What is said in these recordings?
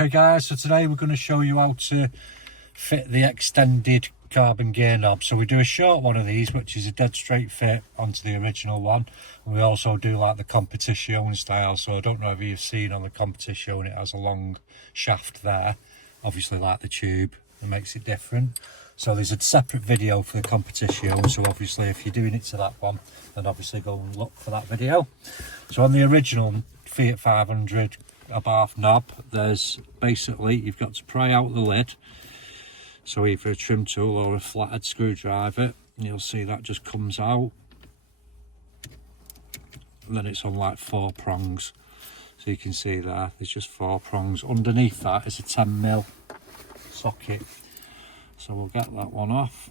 Okay guys, so today we're going to show you how to fit the extended carbon gear knob. So we do a short one of these, which is a dead straight fit onto the original one. And we also do like the competition style. So I don't know if you've seen on the competition, it has a long shaft there, obviously like the tube, that makes it different. So there's a separate video for the competition. So obviously if you're doing it to that one, then obviously go and look for that video. So on the original Fiat 500 Abarth knob, there's basically, you've got to pry out the lid, so either a trim tool or a flathead screwdriver, and you'll see that just comes out, and then it's on like 4 prongs, so you can see there's just 4 prongs. Underneath that is a 10mm socket, so we'll get that one off.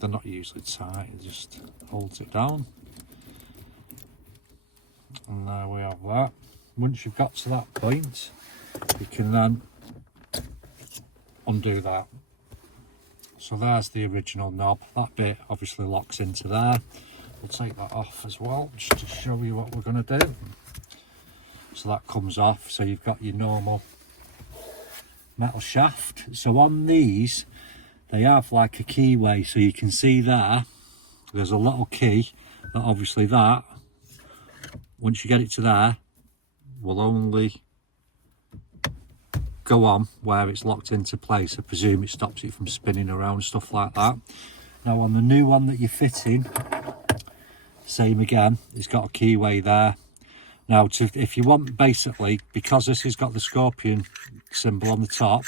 They're not usually tight, it just holds it down, and there we have that. Once you've got to that point, you can then undo that. So there's the original knob. That bit obviously locks into there. We'll take that off as well, just to show you what we're going to do. So that comes off, so you've got your normal metal shaft. So on these, they have like a keyway, so you can see there's a little key that obviously once you get it to there, will only go on where it's locked into place. I presume it stops it from spinning around, stuff like that. Now on the new one that you're fitting, same again, it's got a keyway there. Now if you want, basically, because this has got the scorpion symbol on the top,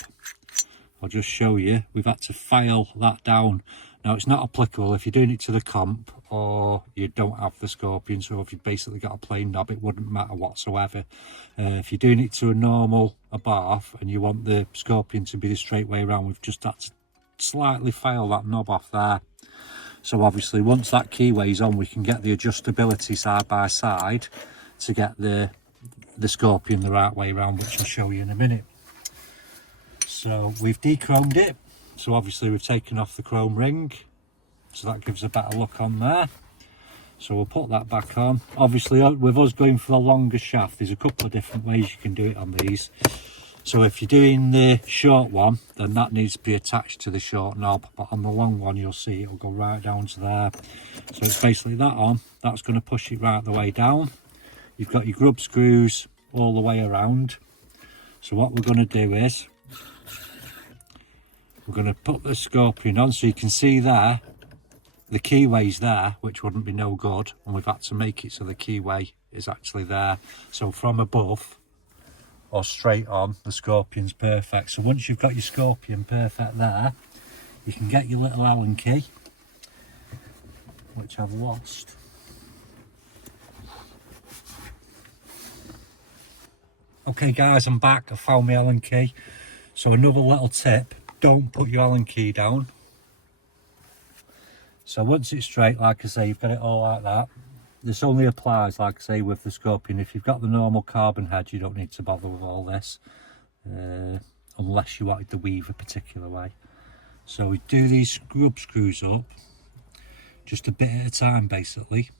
I'll just show you, we've had to file that down. Now it's not applicable if you're doing it to the comp or you don't have the scorpion, so if you've basically got a plain knob, it wouldn't matter whatsoever. If you're doing it to a normal Abarth and you want the scorpion to be the straight way around, we've just had to slightly file that knob off there. So obviously once that keyway's on, we can get the adjustability side by side to get the scorpion the right way around, which I'll show you in a minute. So we've de-chromed it. So obviously we've taken off the chrome ring, so that gives a better look on there. So we'll put that back on. Obviously with us going for the longer shaft, there's a couple of different ways you can do it on these. So if you're doing the short one, then that needs to be attached to the short knob, but on the long one you'll see it'll go right down to there. So it's basically that on, that's going to push it right the way down. You've got your grub screws all the way around. So what we're going to do is, we're going to put the scorpion on, so you can see there, the keyway's there, which wouldn't be no good, and we've had to make it so the keyway is actually there. So from above, or straight on, the scorpion's perfect. So once you've got your scorpion perfect there, you can get your little Allen key, which I've lost. Okay guys, I'm back, I found my Allen key. So another little tip, don't put your Allen key down. So once it's straight, like I say, you've got it all like that. This only applies, like I say, with the scorpion. If you've got the normal carbon head, you don't need to bother with all this, unless you wanted to weave a particular way. So we do these scrub screws up, just a bit at a time basically,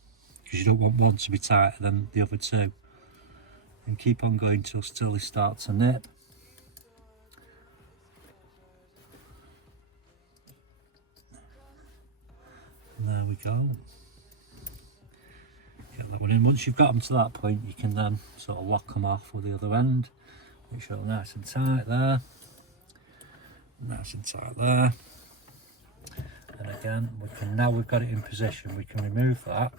because you don't want one to be tighter than the other two. And keep on going till they start to nip. There we go. Get that one in. Once you've got them to that point, you can then sort of lock them off with the other end. Make sure they're nice and tight there. Nice and tight there. And again, now we've got it in position, we can remove that.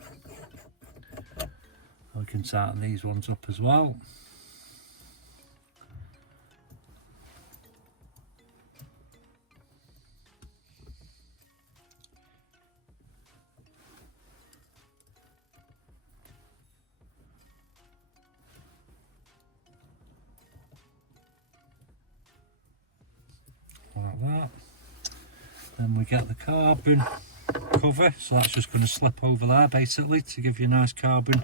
We can tighten these ones up as well. Like that. Then we get the carbon cover, so that's just going to slip over there basically to give you a nice carbon.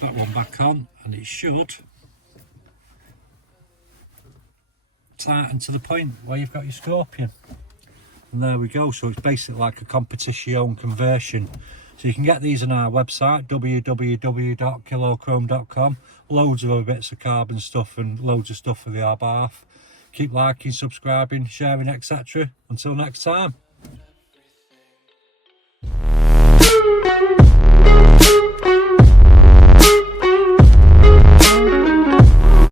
That one back on, and it should tighten to the point where you've got your scorpion. And there we go. So it's basically like a competition conversion So you can get these on our website, www.KillAllChrome.com. Loads of other bits of carbon stuff and loads of stuff for the Abarth. Keep liking, subscribing, sharing, etc. Until next time.